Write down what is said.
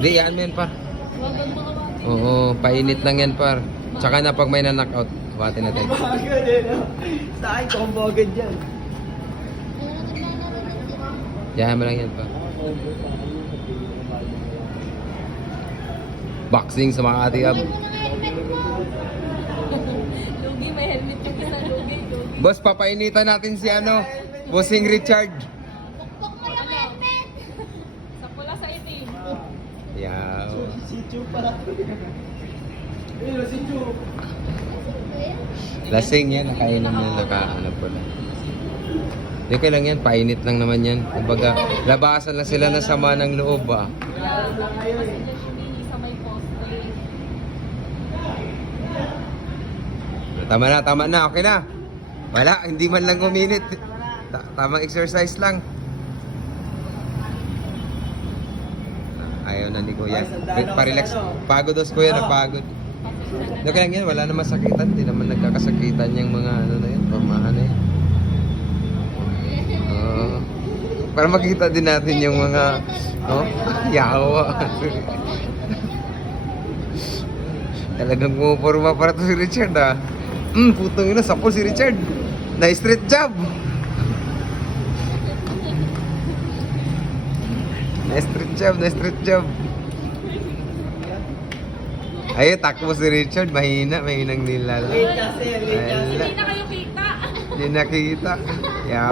Di, yan mo yan, par. Oo, painit lang yan, par. Tsaka na pag may na-knockout, buhatin natin. Bagad eh, no? Sa akin, combo agad dyan. Yan mo lang yan, par. Boxing sa mga atiyab. Lugi, may helmet yung isa. Lugi. Boss, papainitan natin si ano, Bossing Richard. Pukpok mo yung helmet! Sa pula sa itim. Yaw. Si Chu pala. Ayun, si Chu. Lasing yan, nakainom na ano pala. Di okay lang yan, painit lang naman yan. Kumbaga, labasan lang sila na sama ng loob ah. Kaya kasi dyan lugi sa may poste. Tama na, okay na. Wala, hindi man lang uminit. Tamang exercise lang. Ayaw na ni Kuya. Pa-relax. Pagod dos Kuya, napagod. Okay lang yan, wala na masakitan. Hindi naman nagkakasakitan yung mga ano na yun, pamahan na yun. Para makita din natin yung mga yawa. Talagang pumupurma para to si Richard ah. Putong ina, sapol si Richard. Na-street job. Na-street job. Ay, takbo si Richard. Mahinang nilala. Late kasi, late kasi. Hindi na kayo kita. Hindi nakikita. Yawa.